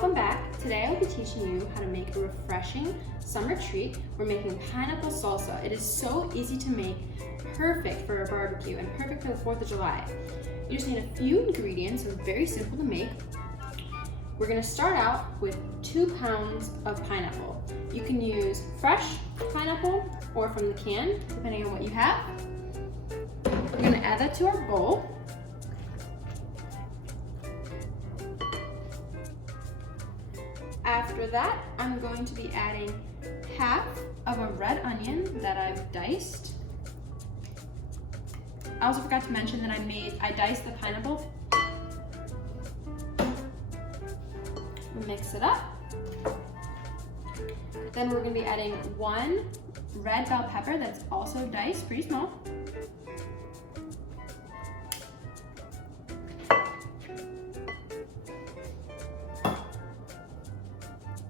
Welcome back. Today I will be teaching you how to make a refreshing summer treat. We're making pineapple salsa. It is so easy to make, perfect for a barbecue and perfect for the 4th of July. You just need a few ingredients, so it's very simple to make. We're gonna start out with 2 pounds of pineapple. You can use fresh pineapple or from the can, depending on what you have. We're gonna add that to our bowl. After that, I'm going to be adding half of a red onion that I've diced. I also forgot to mention that I diced the pineapple. Mix it up. Then we're going to be adding 1 red bell pepper that's also diced, pretty small.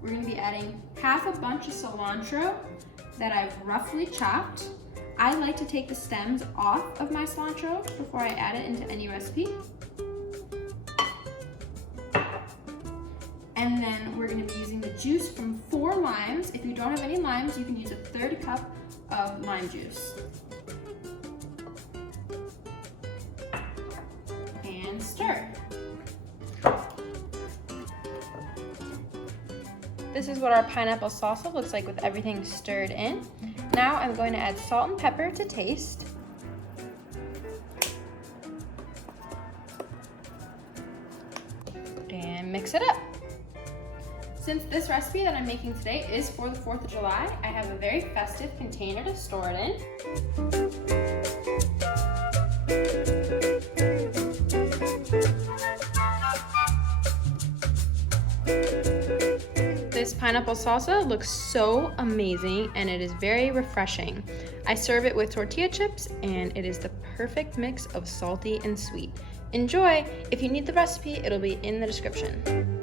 We're going to be adding half a bunch of cilantro that I've roughly chopped. I like to take the stems off of my cilantro before I add it into any recipe. And then we're going to be using the juice from 4 limes. If you don't have any limes, you can use a 1/3 cup of lime juice. And stir. This is what our pineapple salsa looks like with everything stirred in. Now I'm going to add salt and pepper to taste. And mix it up. Since this recipe that I'm making today is for the 4th of July, I have a very festive container to store it in. This pineapple salsa looks so amazing and it is very refreshing. I serve it with tortilla chips and it is the perfect mix of salty and sweet. Enjoy! If you need the recipe, it'll be in the description.